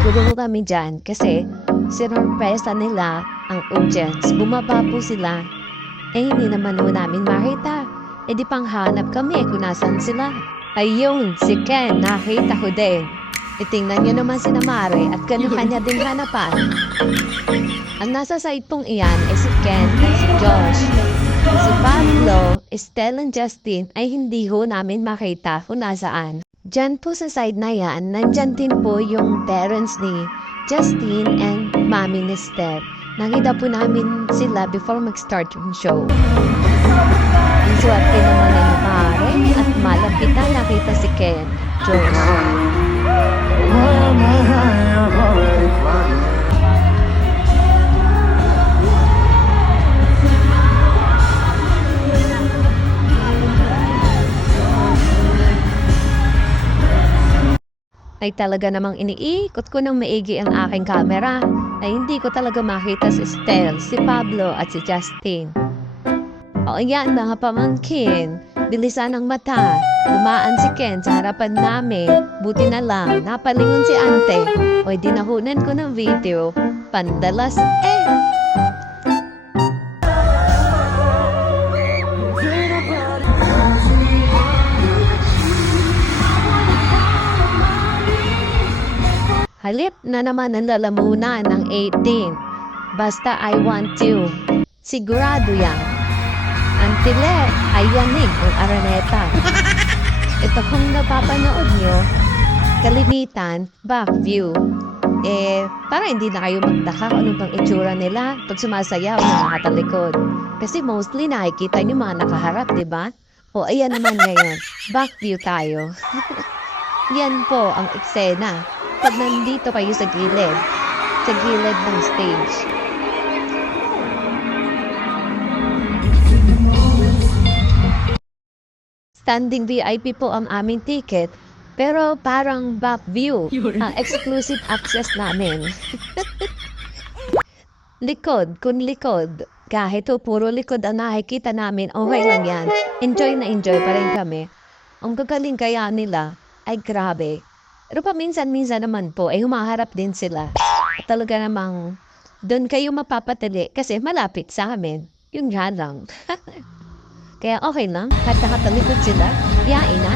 nagulo kami dyan kasi sinurpresa nila ang audience. Bumaba po sila. Hindi naman ho namin makita. Di panghanap kami kung nasan sila. Ayun, si Ken, nakita ko din. Tingnan niyo naman si Mare at kanya-kanya din hanapan. Ang nasa side pong iyan ay si Ken at si Josh. Si Pablo, Estelle and Justin ay hindi ho namin makita kung nasaan. Diyan po sa side na yan, nandyan din po yung parents ni Justin and Mami ni Estelle. Nakita po namin sila before mag-start yung show. Ang swerte naman ni Mare at malapit na nakita si Ken, Josh. Ay talaga namang iniikot ko ng maigi ang aking camera ay hindi ko talaga makita si Estelle, si Pablo at si Justin. O yan mga pamangkin, bilisan ang mata. Dumaan si Ken sa harapan namin. Buti na lang, napalingon si ante. O dinahunan ko ng video. Pandalas Halip na naman ang lalamunan ng 18. Basta I want you. Sigurado yan. Antile ay yanig ang araneta. Ito kung napapanood nyo, kalimitan, back view. Para hindi na kayo magtaka kung anong pang itsura nila pag sumasayaw na nakatalikod. Kasi mostly nakikita nyo mga nakaharap, di ba? O ayan naman ngayon, back view tayo. Yan po ang eksena. Pag nandito kayo sa gilid ng stage. Standing VIP po ang aming ticket, pero parang back view, exclusive access namin. Likod, kun likod. Kahit puro likod ang nakikita namin, okay lang yan. Enjoy na enjoy pa rin kami. Ang gagaling kaya nila ay grabe. Pero paminsan-minsan naman po ay humaharap din sila. At talaga namang doon kayo mapapatali kasi malapit sa amin. Yung dyan lang. Kaya okay lang. Kahit nakatalikod sila, yain na.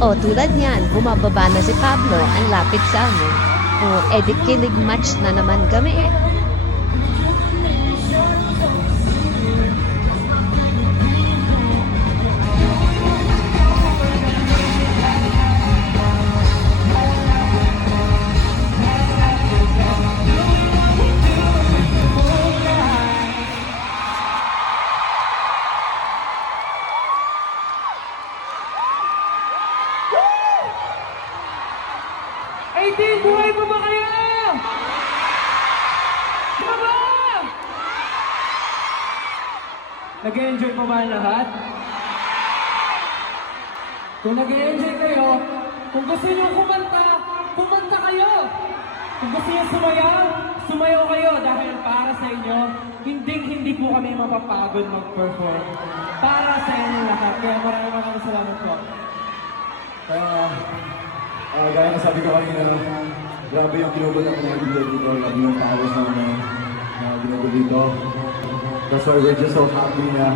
O, tulad niyan, bumababa na si Pablo, ang lapit sa amin. O, kilig match na naman kami. Buhay pa ba kayo? Baba! Nag-enjoy pa ba ang lahat? Kung nag-enjoy kayo, kung gusto nyo kumanta kayo! Kung gusto nyo sumayaw kayo dahil para sa inyo, hindi po kami mapapagod mag-perform. Para sa inyo lahat. Kaya maraming salamat po. Gaya na sabi ko kanina, grabe yung kinugot ng mga video dito, grabe yung powers na ginugot dito. That's why we're just so happy na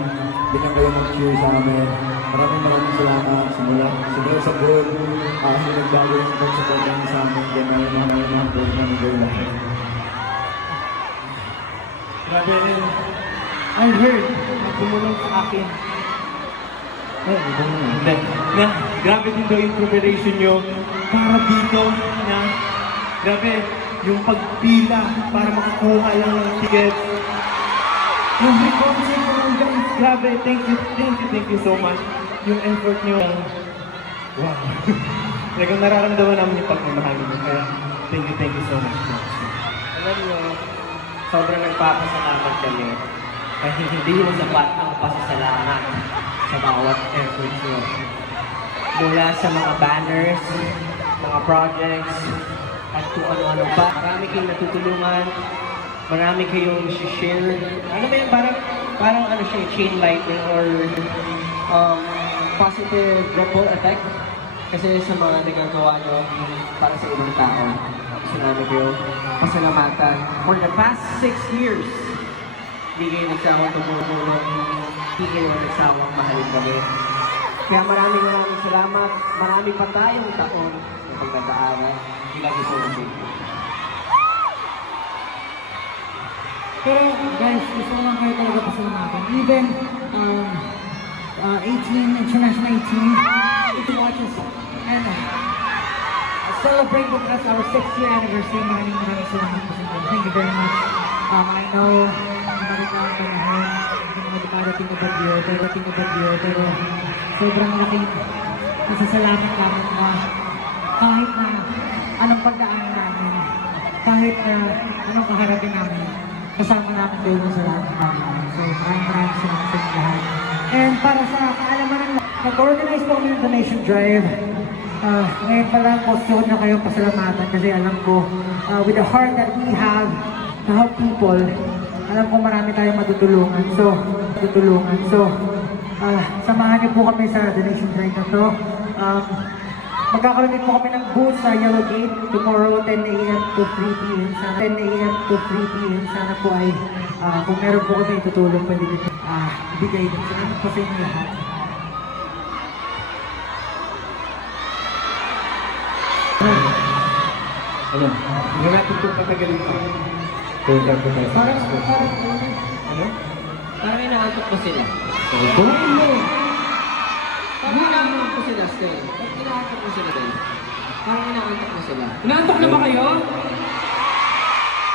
ganyan kayo mag-cheer sa amin. Maraming salamat simula sa buod. Hindi nagbago yung pag-support namin sa amin. Kaya maraming mga buod namin kayo lahat. Grabe rin. I heard na tumulong sa akin. Hindi. Grabe din daw yung preparation nyo para dito na grabe yung pagpila para makakuha lang ng ticket. Yung reconcile ko lang guys, grabe, thank you so much. Yung effort nyo, wow. Talagang nararamdaman namin yung pagmamahal nyo. Kaya thank you so much. Alam nyo, sobrang nagpapasalamat kami. Kasi hindi mo sapat ang pasasalamat sa bawat effort nyo. Mula sa mga banners, mga projects, at kung ano-ano pa. Marami kayong natutulungan, marami kayong share. Ano ba yun? Parang ano siya, chain lightning or positive ripple effect. Kasi sa mga nagagawa nyo para sa ibang tao. Gusto namin kayo pasalamatan. For the past 6 years, hindi kayo nagsawang tumulong, hindi kayo nagsawang mahalin kami. Kaya maraming salamat. Marami pa tayong taon ng pagdadaanan. We love you so much. Pero guys, gusto ko lang kayo talaga pasalamatan. Even 18, international 18, to watch us and celebrate with us our 6th year anniversary. Maraming salamat po sa inyo. Thank you very much. I know, hindi na ang panahon, hindi naman darating na bagyo, pero sobrang laking masasalamat namin na kahit na anong pagdaanan namin, kahit na anong kaharapin namin, kasama namin kayo sa lahat ng namin. So maraming salamat sa inyo lahat. And para sa kaalaman ng nag-organize po kami ng donation drive. Ngayon pa lang po, suot na kayong pasalamatan kasi alam ko, with the heart that we have to help people, alam ko marami tayong matutulungan. So, samahan niyo po kami sa donation drive na to. Magkakaroon din po kami ng booth sa Yellow Gate tomorrow 10 a.m. to 3 p.m. Sana po ay kung meron po kami tutulong, pwede dito ibigay din. Salamat po sa inyo lahat. Ano? Hindi natin itong patagalin pa. Parang, Ano? Parang inaantok ko sila. Ito? Parang inaantok ko sila, Stay. Ba't inaantok ko sila, guys? Parang inaantok ko sila. Inaantok na ba kayo?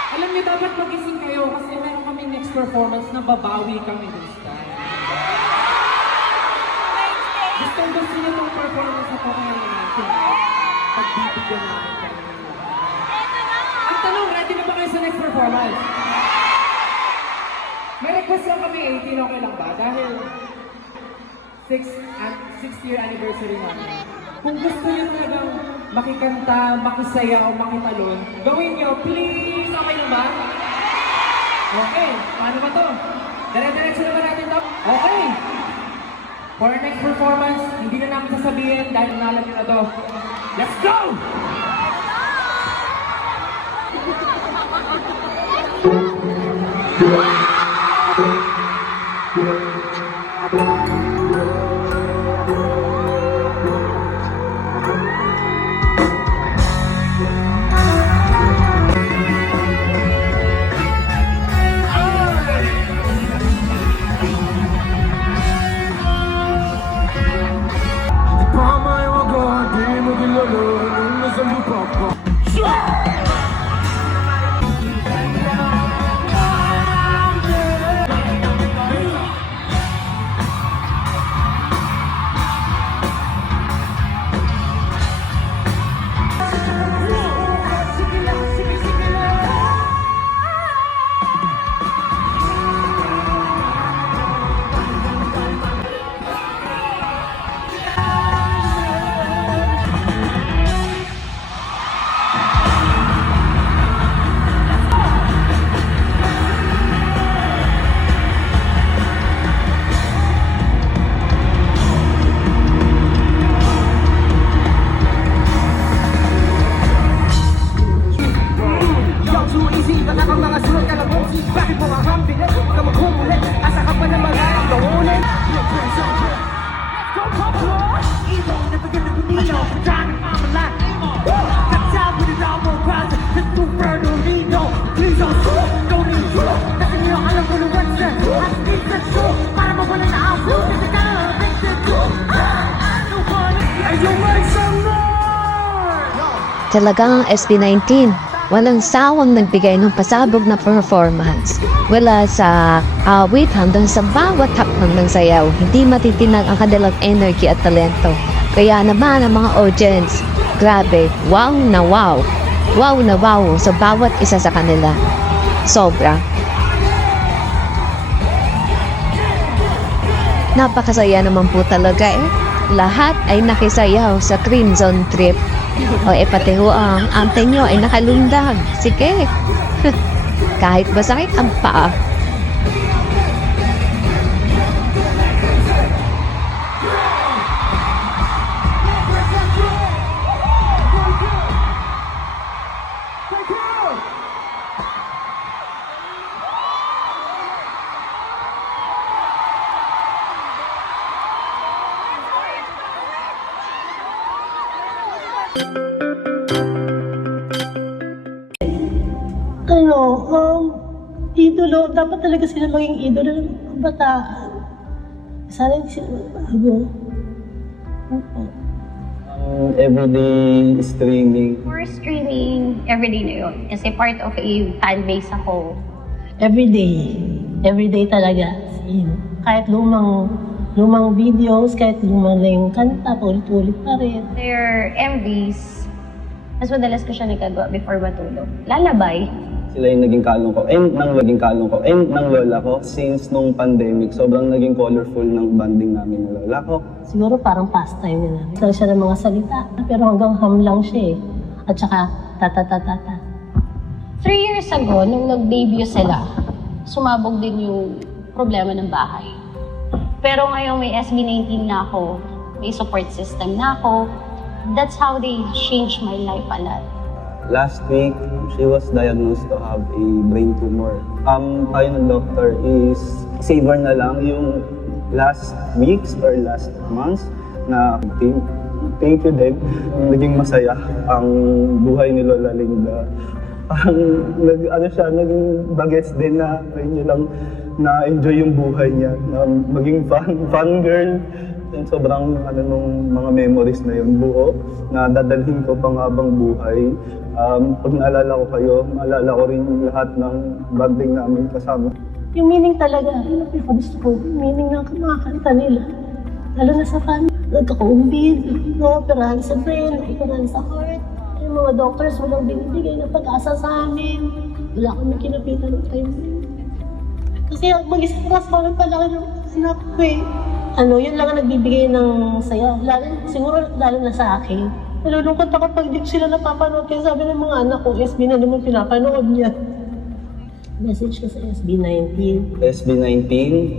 Alam niyo, dapat magising kayo kasi meron kami next performance na babawi kami this time. Gusto niyo itong performance na to kaya naman tonight. Pagbibigyan namin kayo. Ang tanong, ready na ba kayo sa next performance? May request lang kami 18, okay lang ba? Dahil 6th year anniversary namin. Kung gusto niyo talagang makikanta, makisaya o makitalon, gawin niyo, please! Okay lang ba? Okay, paano ba to? Dire-diretso naman natin to? Okay! For our next performance, hindi na namin sasabihin dahil nalam niyo na to. Let's go! Talagang ang SB19, walang sawang nagbigay ng pasabog na performance. Wala sa awit hanggang sa bawat hakbang ng sayaw, hindi matitinag ang kanilang energy at talento. Kaya naman ang mga audience, grabe, wow na wow. Wow na wow sa bawat isa sa kanila. Sobra. Napakasaya naman po talaga eh. Lahat ay nakisayaw sa Crimson Trip. O pati ho ang ante nyo ay nakalundag. Sige. Kahit masakit ang paa. Idolo, dapat talaga sila maging idolo ng mga kabataan. Sana hindi sila magbago. Everyday streaming. For streaming, everyday na yun. Kasi part of a fan base ako. Everyday talaga. Kahit lumang videos, kahit lumang na yung kanta, paulit-ulit pa rin. Their MVs, mas madalas ko siya nagagawa before matulog. Lalabay. Sila yung naging kalong ko and ng lola ko since nung pandemic. Sobrang naging colorful ng banding namin ng lola ko. Siguro parang pastime nila. Lang siya ng mga salita, pero hanggang ham lang siya eh. At saka, tata. 3 years ago, nung nag-debut sila, sumabog din yung problema ng bahay. Pero ngayon may SB19 na ako, may support system na ako. That's how they changed my life a lot. Last week, she was diagnosed to have a brain tumor. Tayo ng doctor is savor na lang yung last weeks or last months na thank you din. Naging masaya ang buhay ni Lola Linda. Naging bagets din na ayun lang na-enjoy yung buhay niya. Na maging fun girl. And sobrang nung mga memories na yun buo na dadalhin ko pang habang buhay. Pag naalala ko kayo, maalala ko rin yung lahat ng banding namin kasama. Yung meaning talaga, yun ang pinakagusto ko. Yung meaning ng mga kanta nila. Lalo na sa family. Nagkaka-umbid, operahan sa brain, operahan sa heart. Yung mga doctors walang binibigay ng pag-asa sa amin. Wala kami kinapitan ng time. Kasi mag-isang raspalan palaki ng anak ko eh. Yun lang ang nagbibigay ng saya. Siguro lalo na sa akin. Nalulungkot ako pag di sila napapanood. Kaya sabi ng mga anak ko, SB na naman pinapanood niya. Message ko sa SB19. SB19,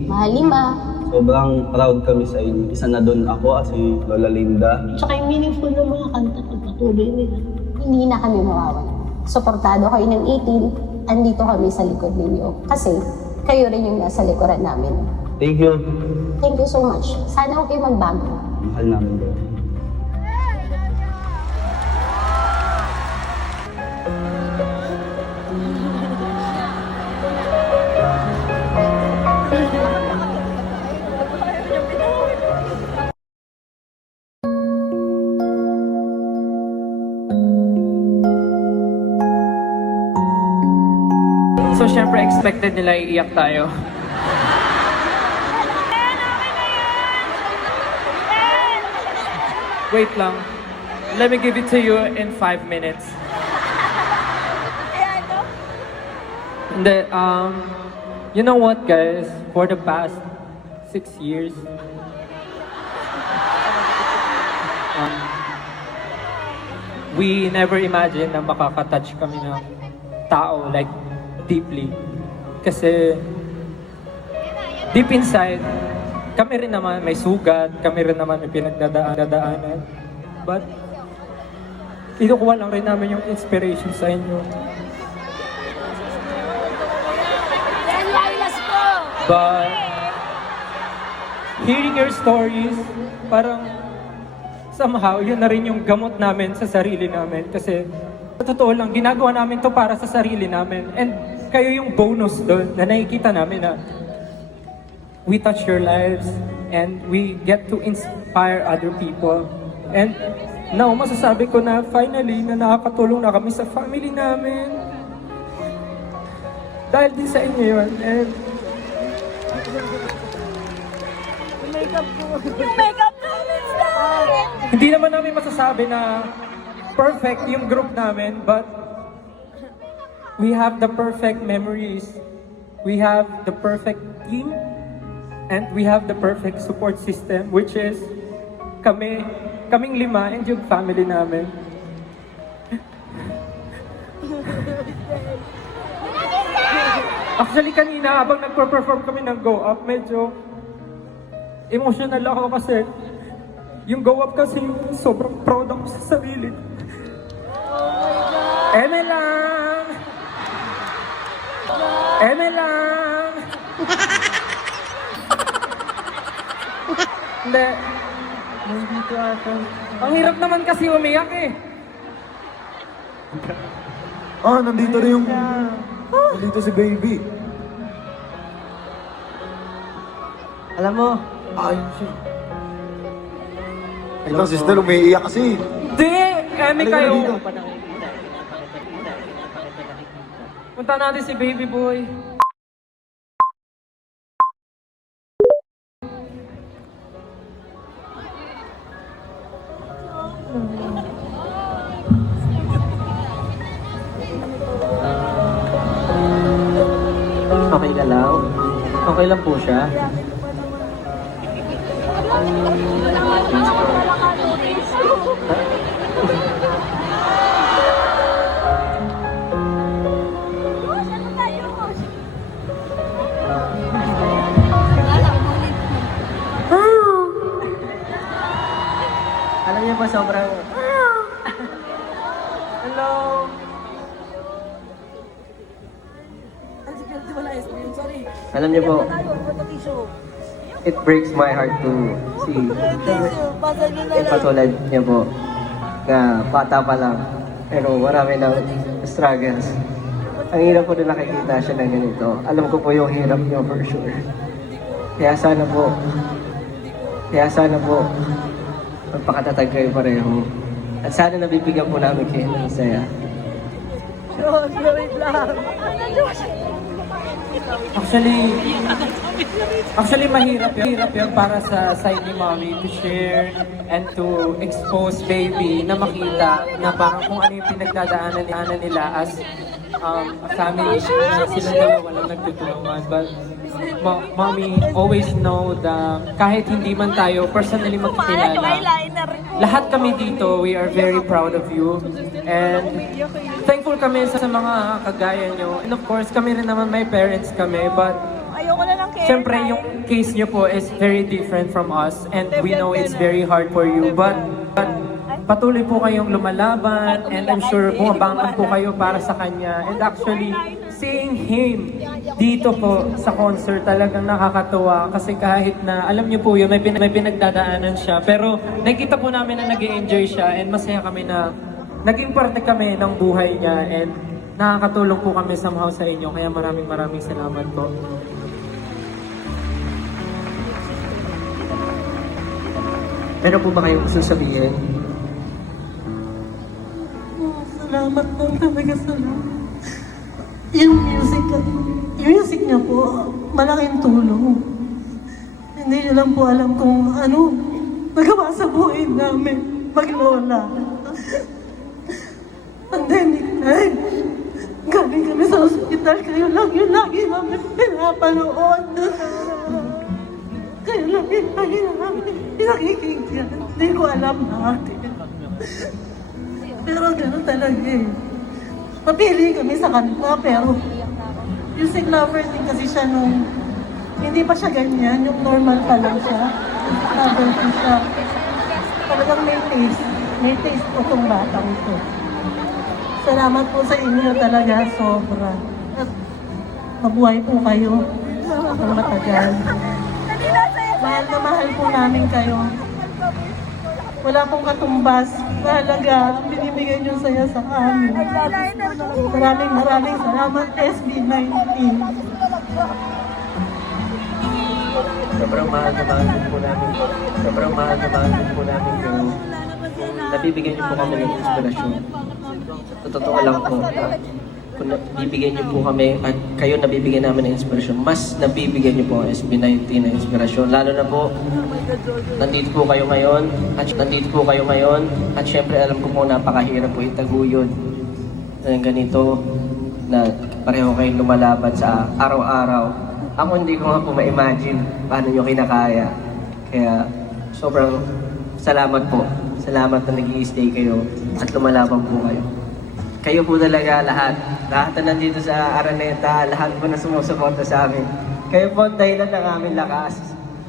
Mahali ma. sobrang proud kami sa inyo. Isa na doon ako at si Lola Linda. Tsaka yung meaningful ng mga kanta pagpatuloy nila. Hindi na kami mawawala. Suportado kayo ng 18, andito kami sa likod ninyo. Kasi kayo rin yung nasa likuran namin. Thank you. Thank you so much. Sana huwag kayo magbago. Mahal namin doon. So, syempre, expected nila iiyak tayo. Wait lang. Let me give it to you in 5 minutes. Hindi, you know what, guys? For the past 6 years, we never imagined na makakatouch kami ng tao, like, deeply. Kasi, deep inside, kami rin naman may sugat, kami rin naman may pinagdadaanan. But, kinukuha lang rin namin yung inspiration sa inyo. But, hearing your stories, parang somehow, yun na rin yung gamot namin sa sarili namin. Kasi, sa totoo lang, ginagawa namin to para sa sarili namin. And kayo yung bonus doon na nakikita namin na we touch your lives and we get to inspire other people. And now, masasabi ko na finally na nakakatulong na kami sa family namin. Dahil din sa inyo yun. And hindi naman namin masasabi na perfect yung group namin, but We have the perfect memories. We have the perfect team. And we have the perfect support system, which is kaming 5 and yung family namin. Actually, kanina habang nagpo-perform kami ng Go Up, medyo emotional ako kasi yung Go Up kasi sobrang proud ako sa sarili. Eme lang! Eme lang! Hindi. Nandito ata. Ang hirap naman kasi umiyak eh. Nandito rin yung... Nandito si baby. Alam mo, Ayun siya. Ikaw, sister, umiiyak kasi. Hindi! Eme Halika kayo! na dito. Punta natin si baby boy. okay ka lang? Okay lang po siya. Alam niyo po, sobrang... Hello! Alam niyo po, it breaks my heart to see yung katulad niya po, na bata pa lang, pero marami ng struggles. Ang hirap po na nakikita siya ng ganito. Alam ko po yung hirap niyo for sure. Kaya sana po, magpakatatag kayo pareho. At sana nabibigyan po namin kayo ng saya. Actually mahirap yun para sa side ni mommy to share and to expose baby na makita na parang kung ano yung pinagdadaanan nila as a family. Sila dalawa lang nagtutulungan. But mommy always know that kahit hindi man tayo personally magkakilala, lahat kami dito, we are very proud of you. And thankful kami sa mga kagaya nyo. And of course, kami rin naman may parents kami. But siyempre, yung case nyo po is very different from us. And we know it's very hard for you. But patuloy po kayong lumalaban. And I'm sure bumabangon po kayo para sa kanya. And actually, seeing him dito po sa concert talagang nakakatuwa. Kasi kahit na, alam niyo po yun, may pinagdadaanan siya. Pero nakita po namin na nag-enjoy siya. And masaya kami na naging parte kami ng buhay niya. And nakakatulong po kami somehow sa inyo. Kaya maraming salamat po. Meron po ba kayong gusto sabihin? Salamat lang talaga, salamat. Yung music niya po, malaking tulong. Hindi niyo lang po alam kung ano nagawa sa buhay namin maglola. Pandemic time. Galing kami sa ospital, kayo lang yung lagi namin pinapanood. Kayo lang yung lagi namin pinakikinggan. Hindi ko alam natin. Pero gano'n talaga eh. Mapili kami sa kanila, pero music lover din kasi siya nung hindi pa siya ganyan, yung normal pa lang siya. Lover ko siya. Talagang may taste po itong batang ito. Salamat po sa inyo talaga, sobra. At mabuhay po kayo ng matagal. Mahal na mahal po namin kayo. Wala pong katumbas. Mahalaga, binibigyan niyo saya sa amin. Maraming salamat, SB19. Sobrang mahal na mahal din po namin. Sobrang mahal na mahal din po namin kayo. Nabibigyan niyo po kami ng inspirasyon. Sa totoo lang po, kung nabibigyan niyo po kami at kayo nabibigyan namin ng inspirasyon, mas nabibigyan niyo po ang SB19 ng inspirasyon. Lalo na po, nandito po kayo ngayon at syempre alam ko po napakahirap po itaguyod ng ganito. na pareho kayong lumalaban sa araw-araw. Ako hindi ko nga po ma-imagine paano nyo kinakaya. Kaya sobrang salamat po. Salamat na nag-i-stay kayo at lumalaban po kayo. Kayo po talaga lahat. Lahat na nandito sa Araneta, lahat po na sumusuporta sa amin. Kayo po ang dahilan ng aming lakas.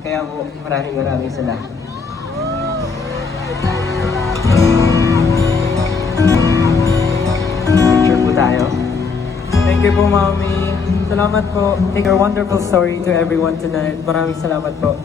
Kaya po maraming salamat. Picture po tayo. Thank you po, Mami. Salamat po. Take a wonderful story to everyone tonight. Maraming salamat po.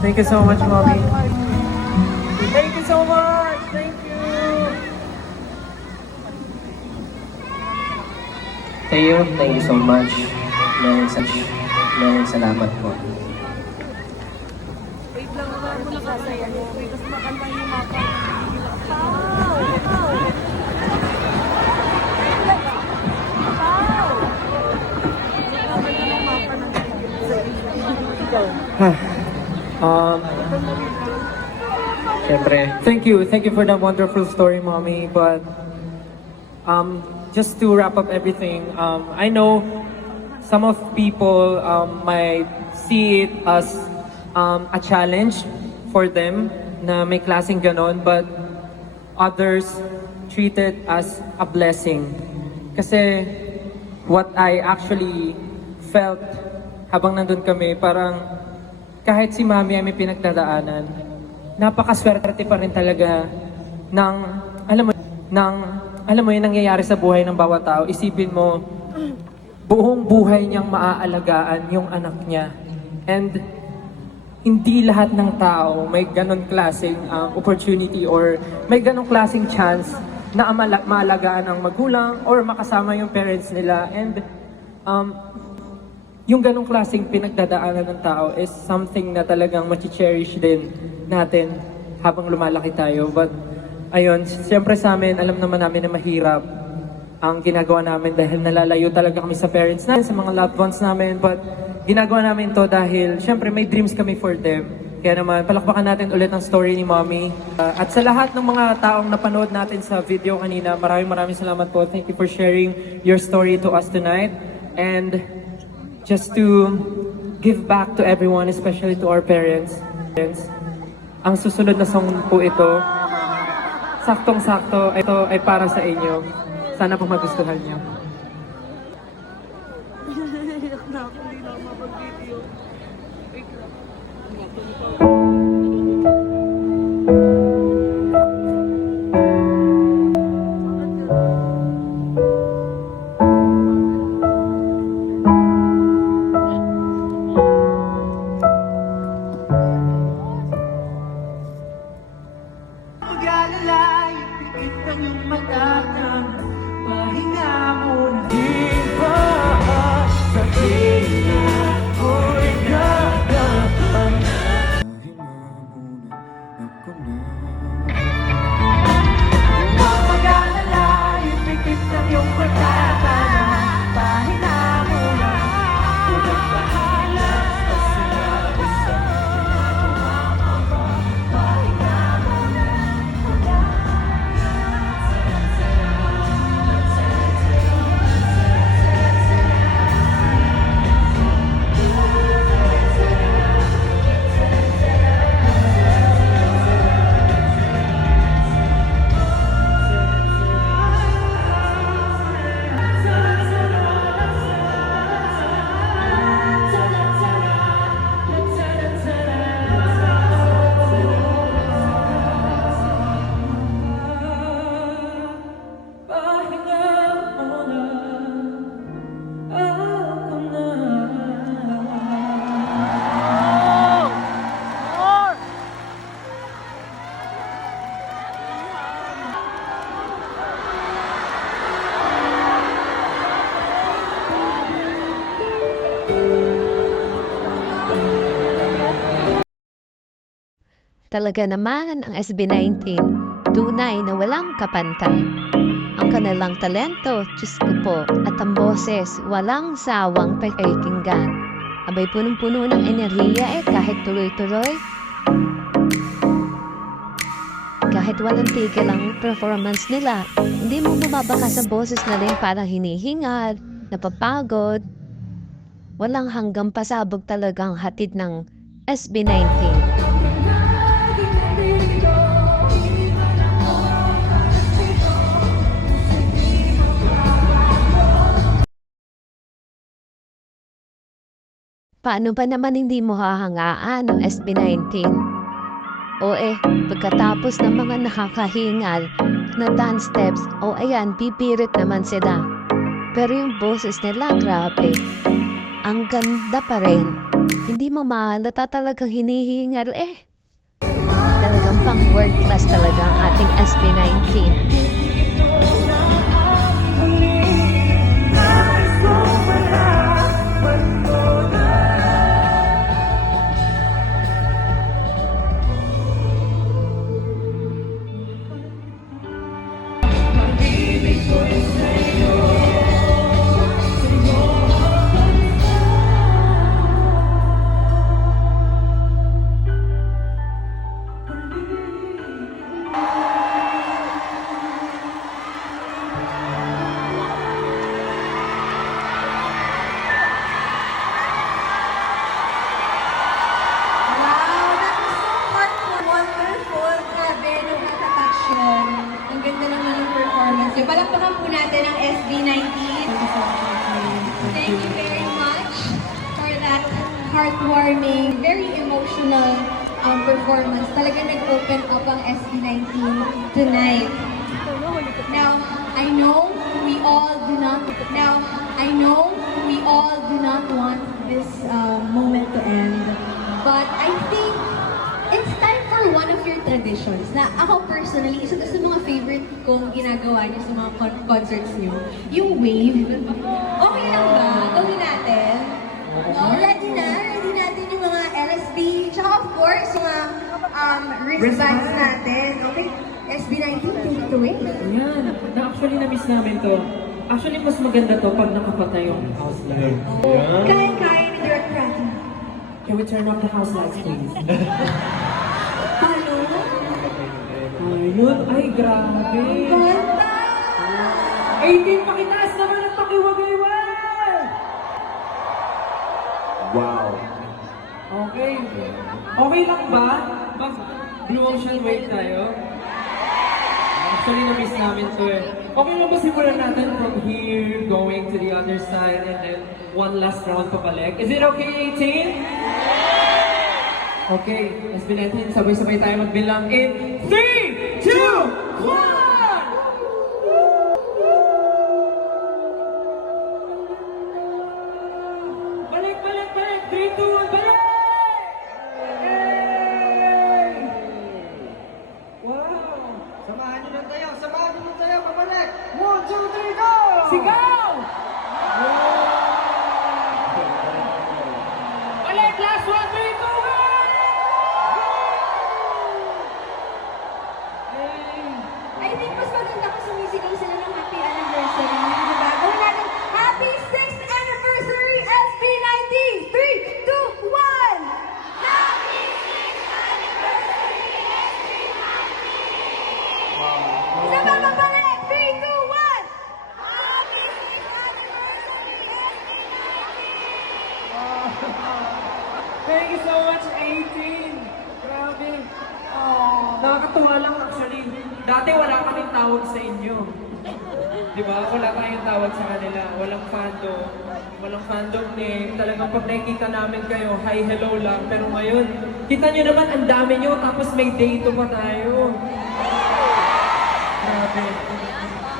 Thank you so much, Mommy. Thank you so much. Thank you. Thank you so much. Maraming salamat po. Siyempre, Thank you for that wonderful story, Mommy. But just to wrap up everything, I know some of people might see it as a challenge for them na may klaseng ganon, but others treat it as a blessing. Kasi what I actually felt habang nandun kami, parang kahit si Mami ay may pinagdadaanan, napakaswerte pa rin talaga ng, alam mo yung nangyayari sa buhay ng bawat tao. Isipin mo, buong buhay niyang maaalagaan yung anak niya. And hindi lahat ng tao may ganong klaseng opportunity or may ganong klaseng chance na maalagaan ang magulang or makasama yung parents nila. And yung ganong klaseng pinagdadaanan ng tao is something na talagang machi-cherish din natin habang lumalaki tayo. But ayun, siyempre sa amin, alam naman namin na mahirap ang ginagawa namin dahil nalalayo talaga kami sa parents namin, sa mga loved ones namin. But ginagawa namin to dahil siyempre may dreams kami for them. Kaya naman, palakpakan natin ulit ang story ni Mommy. At sa lahat ng mga taong napanood natin sa video kanina, maraming salamat po. Thank you for sharing your story to us tonight. And just to give back to everyone, especially to our parents. Ang susunod na song po ito, saktong-sakto, ito ay para sa inyo. Sana po magustuhan niyo. Mag-alala, ipikit ang iyong mata ng pahinga mo na di ba sa tingin ako'y gagawin. Talaga naman ang SB19, tunay na walang kapantay. Ang kanilang talento, Diyos ko po, at ang boses, walang sawang pakikinggan. Abay punong-puno ng enerhiya kahit tuloy-tuloy. Kahit walang tigil ang performance nila, hindi mo mababaka sa boses na rin parang hinihingal, napapagod. Walang hanggang pasabog talagang hatid ng SB19. Paano ba naman hindi mo hahangaan ang SB19? O pagkatapos ng mga nakakahingal na dance steps, ayan, bibirit naman sila. Pero yung boses nila, grabe. Ang ganda pa rin. Hindi mo mahalata talagang hinihingal Talagang pang world class talaga ang ating SB19. Wow, that was so heartful, wonderful. Grabe, nakaka-touch yun. Ang ganda naman ng performance yun. Palakpakan po natin ang SB19. Thank you very much for that heartwarming, very emotional performance. Talaga nag-open up ang SB19 tonight. Now, I know we all do not want this moment to end. But I think it's time for one of your traditions na ako personally, isa sa mga favorite kong ginagawa niyo sa mga concerts niyo, yung wave. Okay lang ba? Gawin natin? No, ready natin yung mga LSB, tsaka of course, mga wristbands natin. Okay? SB19, take it away. Yan. Actually, na-miss namin to. Actually, mas maganda to pag nakapatay yung house light. Kaya ni Direct Pratt. Can we turn off the house lights, please? Hello? Ayun. Ay, grabe. Ganda! 18 pakitaas naman ang pakiwagayway! Wow. Okay. Okay lang ba? Blue Ocean Wave tayo? Actually, na-miss namin to Okay lang ba simulan natin from here, going to the other side, and then one last round pabalik? Is it okay, 18? Okay, SB19, sabay-sabay tayo magbilang in 3, 2, 1! Balik! 3, 2, 1, balik! Yay! Wow! Samahan nyo lang tayo, pabalik! 1, 2, 3, go! Sigaw! Balik! Last 1, 3, 2, 1! I think mas maganda kung sumisigaw sila ng happy anniversary. Diba? Gawin natin, happy 6th anniversary SB19! 3, 2, 1! Happy 6th anniversary SB19! Isa pa pabalik! 3, 2, 1! Happy 6th anniversary SB19! Thank you so much, 18! Grabe! Nakakatuwa lang actually. Dati wala kaming tawag sa inyo. Di ba? Wala tayong tawag sa kanila. Walang fandom name. Talagang pag nakikita namin kayo, hi, hello lang. Pero ngayon, kita nyo naman ang dami nyo, tapos may date pa tayo. Grabe.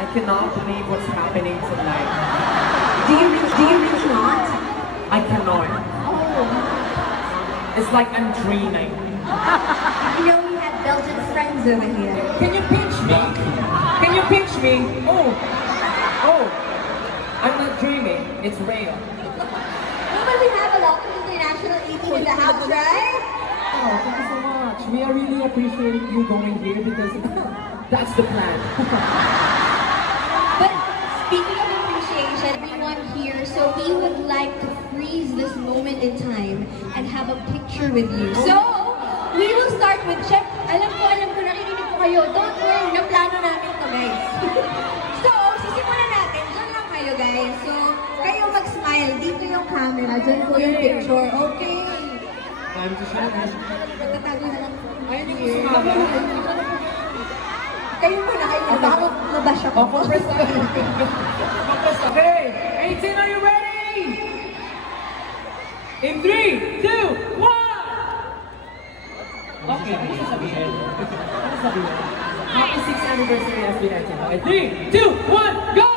I cannot believe what's happening tonight. Do you really not? I cannot. It's like I'm dreaming. You know, we had Belgian friends over here. Can you pinch me? Can you pinch me? Oh, I'm not dreaming. It's real. Well, we have a lot of international 18 in the house, right? Oh, thank you so much. we really appreciate you going here because that's the plan. But speaking of appreciation, everyone here, so we would like to freeze this moment in time and have a picture with you. So, we will start with Chef. Alam ko, nakikinig ko kayo. Don't worry, naplano namin to, guys. So, sisimulan natin. Diyan lang kayo, guys. So, kayo mag-smile. Dito yung camera. Diyan po yung picture. Okay. Time to shine. Magtatago na lang. Ayun yung sumama. Kayo muna, kayo muna. Baka mabash ako. Compress tayo. Okay, 18, are you ready? In 3, 2, 1! Okay, ano sasabihin? Ano sasabihin? Happy 6th anniversary SB19. Okay, 3, 2, 1, go!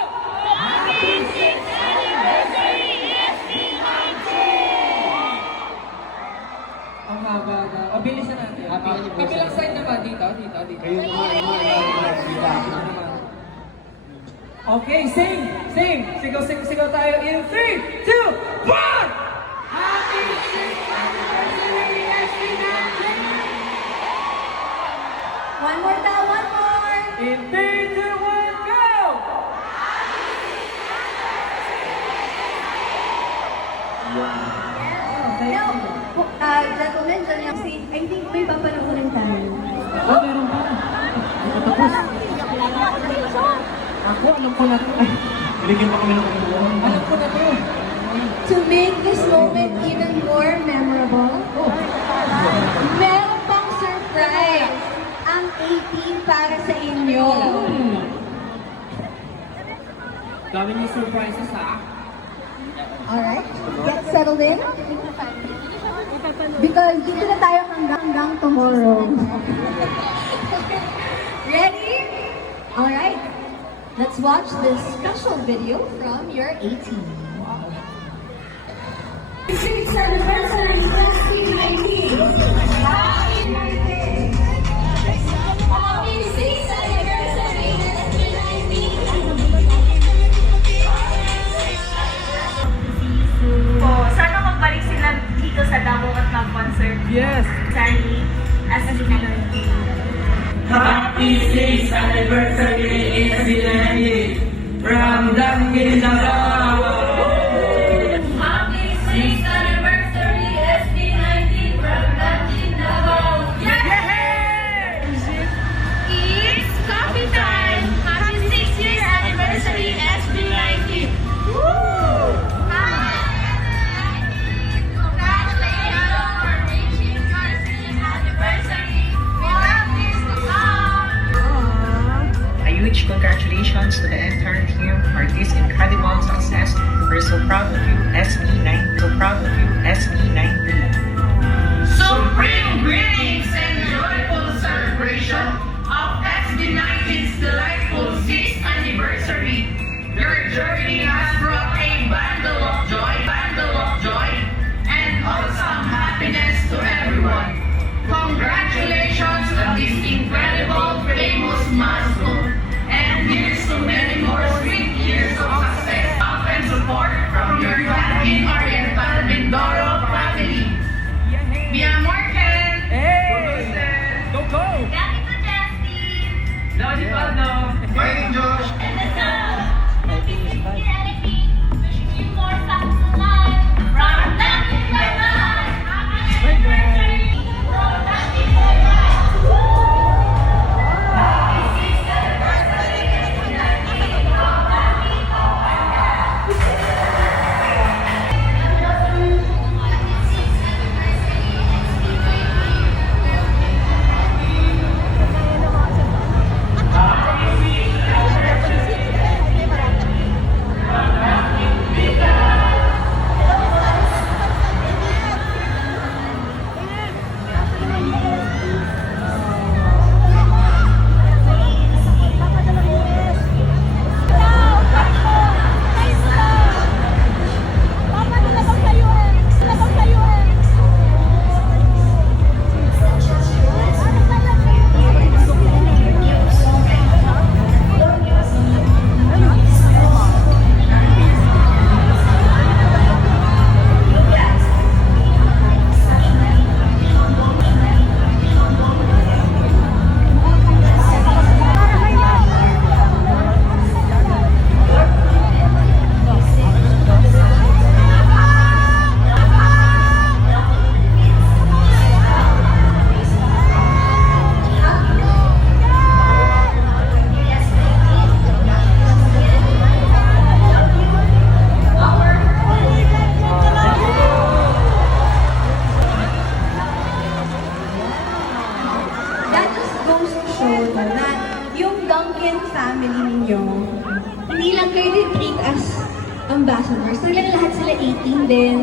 Happy 6th anniversary SB19! Ang haba na. O, bilisan natin. Happy anniversary. Kabilang side naman. Dito. Kayo naman. Okay, sing! Sigaw tayo in 3, 2, 1! Happy 6th anniversary SB19! One more daw, one more! In 3, 2, 1, go! Now, gentlemen, dyan yung I think may papanahorin tayo. Oh, meron pa. Ako, alam ko na to. Binigyan pa kami ng kwentuhan. Alam ko na to. To make this moment even more memorable, meron pang surprise ang 18 para sa inyo. Dami niyo surprises, ha? Alright, get settled in. Because dito na tayo hanggang tomorrow. Ready? Alright, let's watch this special video from your 18. 6th anniversary SB19. Happy birthday! Happy 6th anniversary SB19. Sana magbalik sila dito sa Davao at mag-concert. Yes! Sani, as a Happy 6th anniversary SB19 from Dangin Davao. Happy 6th anniversary SB19 from Dangin Davao. Yay! It's coffee time! Happy 6th years anniversary SB19! Woo! Congratulations for reaching your 6th anniversary! We have years to come! I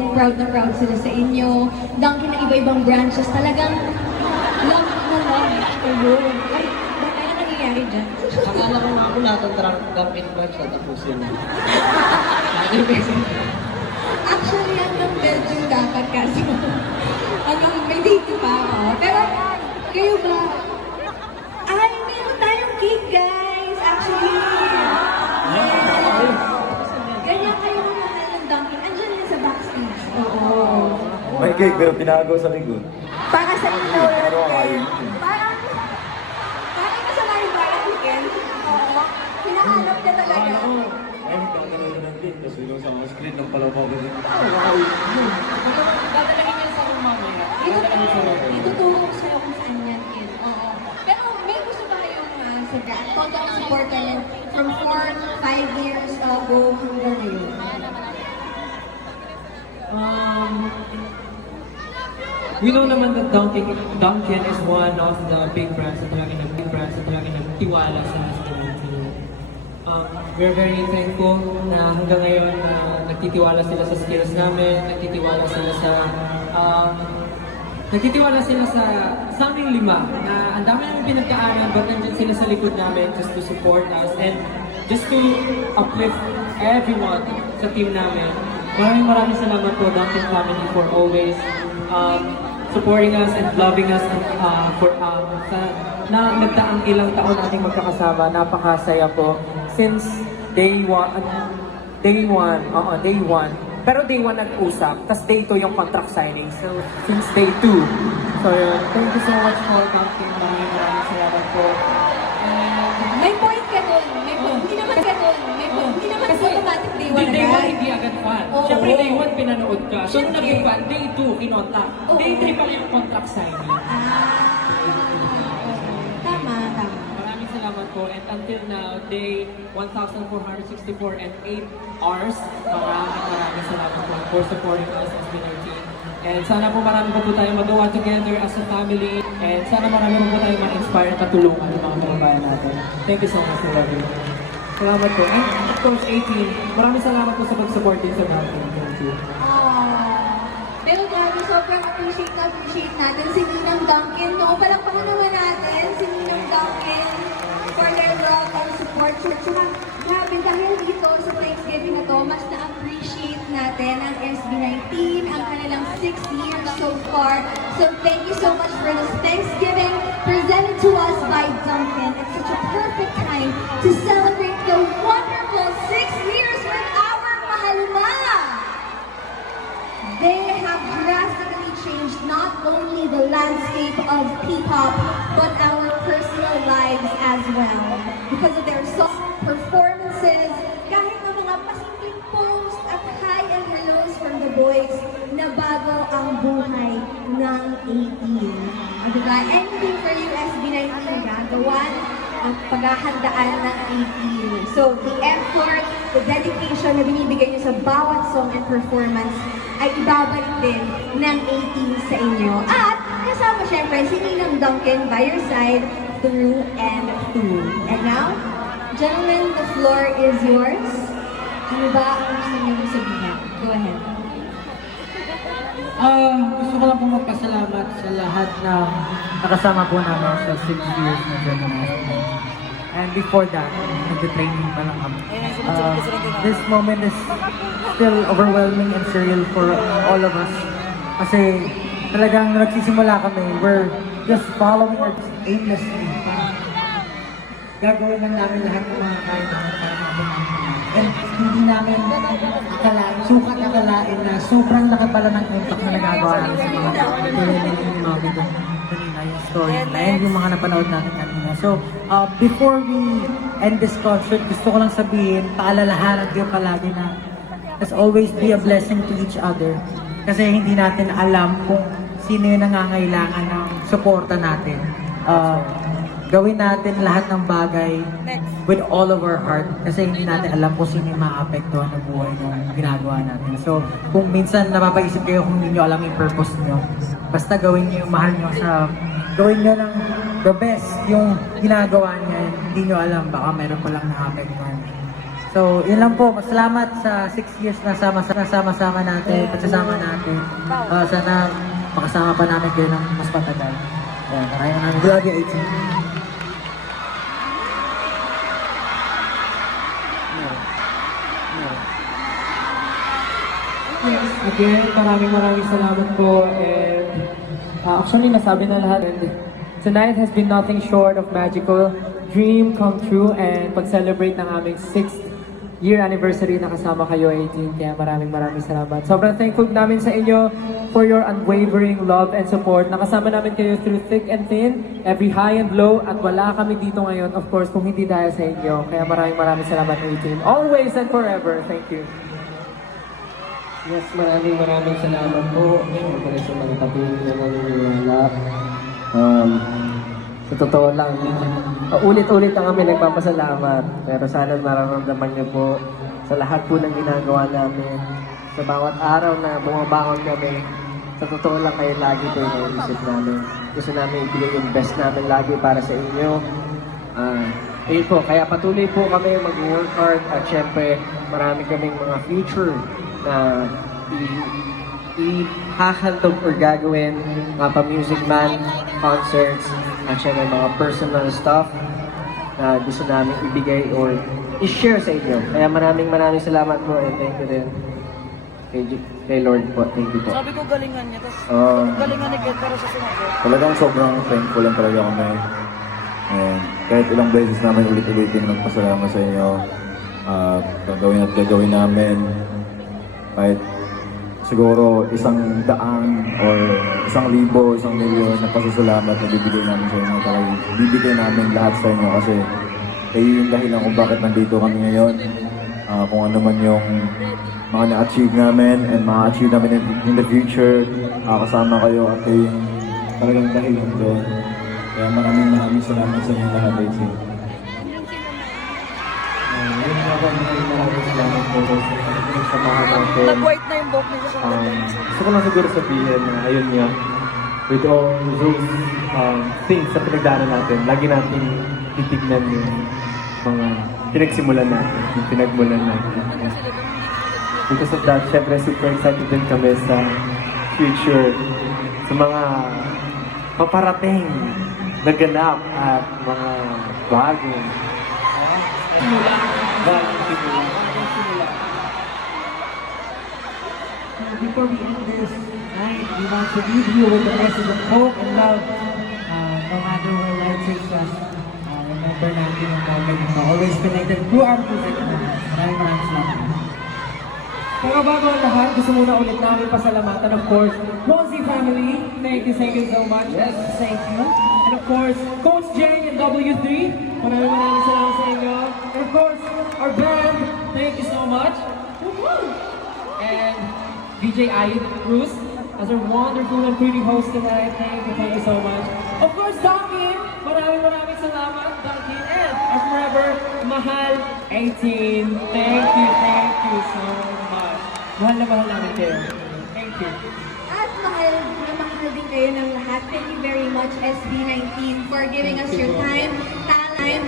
kung proud na proud sila sa inyo. Dunkin ng iba-ibang branches, talagang love na love kayo. Ay, bakit na nangyayari dyan? Akala ko nga ako lahat ng Dunkin branch na tapusin. Actually, hanggang Belgium dapat kasi. Hanggang may date pa ako. Pero, kayo ba? Ay, meron tayong cake, guys! Actually! Yes! Ganyan kayo ang mahal ng Dunkin. Andiyan yan sa backstage. Oo. May cake pero tinago sa likod. Para sa inyo. Pero ayaw. Parang kasama yung parang weekend. Oo. Hinahanap niya talaga. Ay, magkakaroon ng cake. Tapos yung sa mga screen ng palabaw ko rin. Dadalhin niya sa mga mamaya. Ituturo ko sa'yo kung saan yan yun. Oo. Pero may gusto ba kayong total supporter niyo from 4-5 years ago hanggang ngayon? We know naman that Dunkin is one of the big brands na talagang nagtiwala sa us community. We're very thankful na hanggang ngayon nagtitiwala sila sa skills namin, nagtitiwala sila sa aming lima na ang dami namin pinagkaaral but nandiyan sila sa likod namin just to support us and just to uplift everyone sa team namin. Maraming salamat po Dunkin family for always supporting us and loving us na nagdaang ilang taon nating magkakasama. Napakasaya po since day one. Pero day 1 nag-usap, tas day 2 yung contract signing. So, since day 2. So, yun. Thank you so much for Dunkin. Maraming salamat po. May point ka dun. May point. Hindi naman ka dun. May point. Hindi naman Kasi automatic day 1 day 1 agad. hindi agad fan. Oo. Siyempre day 1 pinanood ka. So, nung Siyempre. naging fan, day 2 kinontak. Oo. Day 3 pa yung contract signing. Tama. Maraming salamat po. And until now, day 1,464 and 8 hours. Maraming salamat po for supporting us as SB19. And sana po marami pa po tayo magawa together as a family. And sana marami pa po tayo ma-inspire at tulungan ng mga kababayan natin. Thank you so much for loving. Salamat po. And of course, 18. Maraming salamat po sa pag-support din sa natin. Thank you. Pero grabe, sobrang appreciate natin si Ninang Dunkin. No, palakpakan naman natin si Ninang Dunkin for their love and support. Tsaka, grabe, dahil dito sa Thanksgiving na to, mas na-appreciate natin ang SB19, ang kanilang 6 years so far. So thank you so much for this Thanksgiving presented to us by Dunkin. It's such a perfect time to celebrate the wonderful 6 years with our Mahalma. They have drastically changed not only the landscape of P-pop, but our personal lives as well. Because of their song performances, kahit ng mga pasimpleng post at hi and hellos from the boys, nabago ang buhay ng 18. Diba? Anything for you, SB19, gagawa ang paghahandaan ng 18. So, the effort, the dedication na binibigay niyo sa bawat song and performance ay ibabalik din ng 18 sa inyo. At kasama syempre si Ninang Dunkin by your side through and through. And now, gentlemen, the floor is yours. Ano ba ang gusto niyo sabihin? Go ahead. Gusto ko lang po magpasalamat sa lahat na nakasama po namin sa 6 years na journey. And before that, nag-training pa lang kami. This moment is still overwhelming and surreal for all of us. Kasi talagang nagsisimula kami, we're just following our aimlessly. Gagawin lang namin lahat ng mga kaya namin para mabuhay. And hindi namin akalain na sobrang laki pala ng impact na nagagawa namin sa mga tulad ni Mami doon kanina, yung story and yung mga napanood natin kanina. So, before we end this concert, gusto ko lang sabihin, paalalahanan ko palagi na let's always be a blessing to each other. Kasi hindi natin alam kung sino yung nangangailangan ng suporta natin. Gawin natin lahat ng bagay with all of our heart kasi hindi natin alam kung sino yung maapektuhan ng buhay ng ginagawa natin. So, kung minsan napapaisip kayo kung hindi nyo alam yung purpose nyo, basta gawin nyo yung mahal nyo gawin nyo lang the best yung ginagawa niya, hindi nyo alam, baka meron pa lang naapektuhan. So, yun lang po. Salamat sa 6 years na sama-sama natin, pagsasama natin. Sana makasama pa namin kayo ng mas patagal. Yan, maraming love you, 18. Yes, again, maraming salamat po. And actually, nasabi na lahat. And tonight has been nothing short of magical. Dream come true and pag-celebrate ng aming 6th year anniversary na kasama kayo, 18. Kaya maraming salamat. Sobrang thankful namin sa inyo for your unwavering love and support. Nakasama namin kayo through thick and thin, every high and low, at wala kami dito ngayon, of course, kung hindi dahil sa inyo. Kaya maraming salamat, 18. Always and forever. Thank you. Yes, maraming salamat po. Para sa mga patuloy na naniniwala. Sa totoo lang, ulit-ulit na kami nagpapasalamat. Pero sana mararamdaman niyo po sa lahat po ng ginagawa namin. Sa bawat araw na bumabangon kami, sa totoo lang kayo lagi po yung naisip namin. Gusto namin ibigay yung best namin lagi para sa inyo. Ayun po, kaya patuloy po kami mag-work hard at syempre marami kaming mga future na ihahandog or gagawin, mga pa-music man, concerts, at syempre mga personal stuff na gusto namin ibigay or i-share sa inyo. Kaya maraming salamat po and thank you din kay Lord po. Thank you po. Sabi ko galingan niya, tapos galingan ni Ged pero sa sumagot. Talagang sobrang thankful lang talaga kami. And kahit ilang beses namin ulit-ulitin magpasalamat sa inyo, gagawin namin. Kahit siguro 100 or 1,000, 1,000,000 na pasasalamat na bibigay namin sa inyo. Talagang bibigay namin lahat sa inyo kasi kayo yung dahilan kung bakit nandito kami ngayon. Kung ano man yung mga na-achieve namin and ma-achieve namin in the future, kasama kayo at kayo yung talagang dahilan doon. Kaya maraming salamat sa inyo lahat, Daisy. Maraming salamat po sa pinagsamahan natin. Nag-white na yung book niya sa Gusto ko lang siguro sabihin na ayun nga, with all those things sa pinagdaanan natin, lagi natin titignan yung mga pinagsimulan natin, yung pinagmulan natin. Because of that, syempre super excited din kami sa future, sa mga paparating na ganap at mga bagong Before we end this night, we want to leave you with the message of hope and love. No matter where life takes us, remember natin yung moment na always connected through our music. Maraming salamat. Pero bago ang lahat, gusto muna ulit namin pasalamatan, of course, Monzi family. Thank you so much. Yes, thank you. And of course, Coach Jane and W3. Maraming salamat sa inyo. And of course, our band. Thank you so much. And DJ Ayud Cruz as our wonderful and pretty host tonight. Thank you so much. Of course, Duncan. Maraming salamat, Duncan. And our forever mahal 18. Thank you so much. Mahal na mahal namin kayo. Thank you. At mahal na mahal din kayo ng lahat. Thank you very much, SB19, for giving us your time, talent,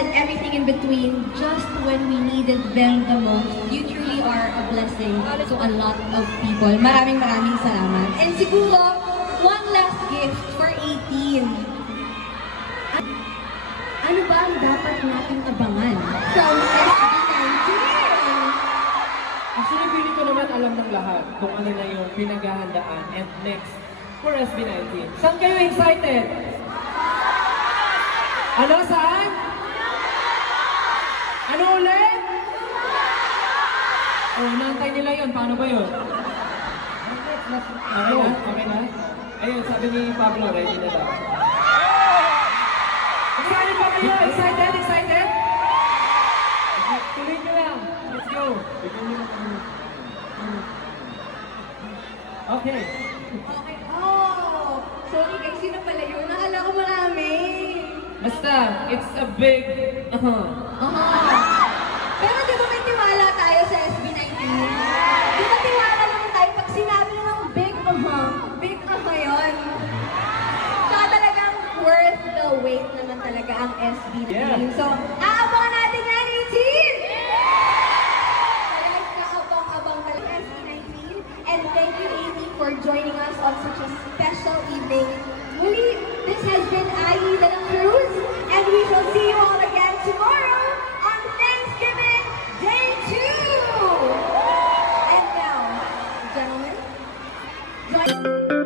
and everything in between. Just when we needed them the most. You truly are a blessing to a lot of people. Maraming salamat. And siguro, one last gift for 18. Ano ba ang dapat nating abangan from SB19? Actually, feeling ko naman alam ng lahat kung ano na yung pinaghahandaan and next for SB19. Saan kayo excited? Ano? Saan? Ano ulit? Inaantay nila yun. Paano ba yun? Okay na? Ayun, sabi ni Pablo, ready na daw. Excited ba kayo? Excited? Tuloy nyo lang. Let's go. Okay. Oh! Sorry guys, sino pala yun? Nakala ko marami. Basta, it's a big Pero di ba may tiwala tayo sa SB19? Di ba tiwala lang tayo pag sinabi na ng big yun? Saka talagang worth the wait naman talaga ang SB19. Yeah. So, aabangan natin yan, 18! Thank you, Amy, for joining us on such a special evening. Muli, this has been Ai de la Cruz, and we shall see you all again tomorrow on Thanksgiving Day 2! And now, gentlemen, join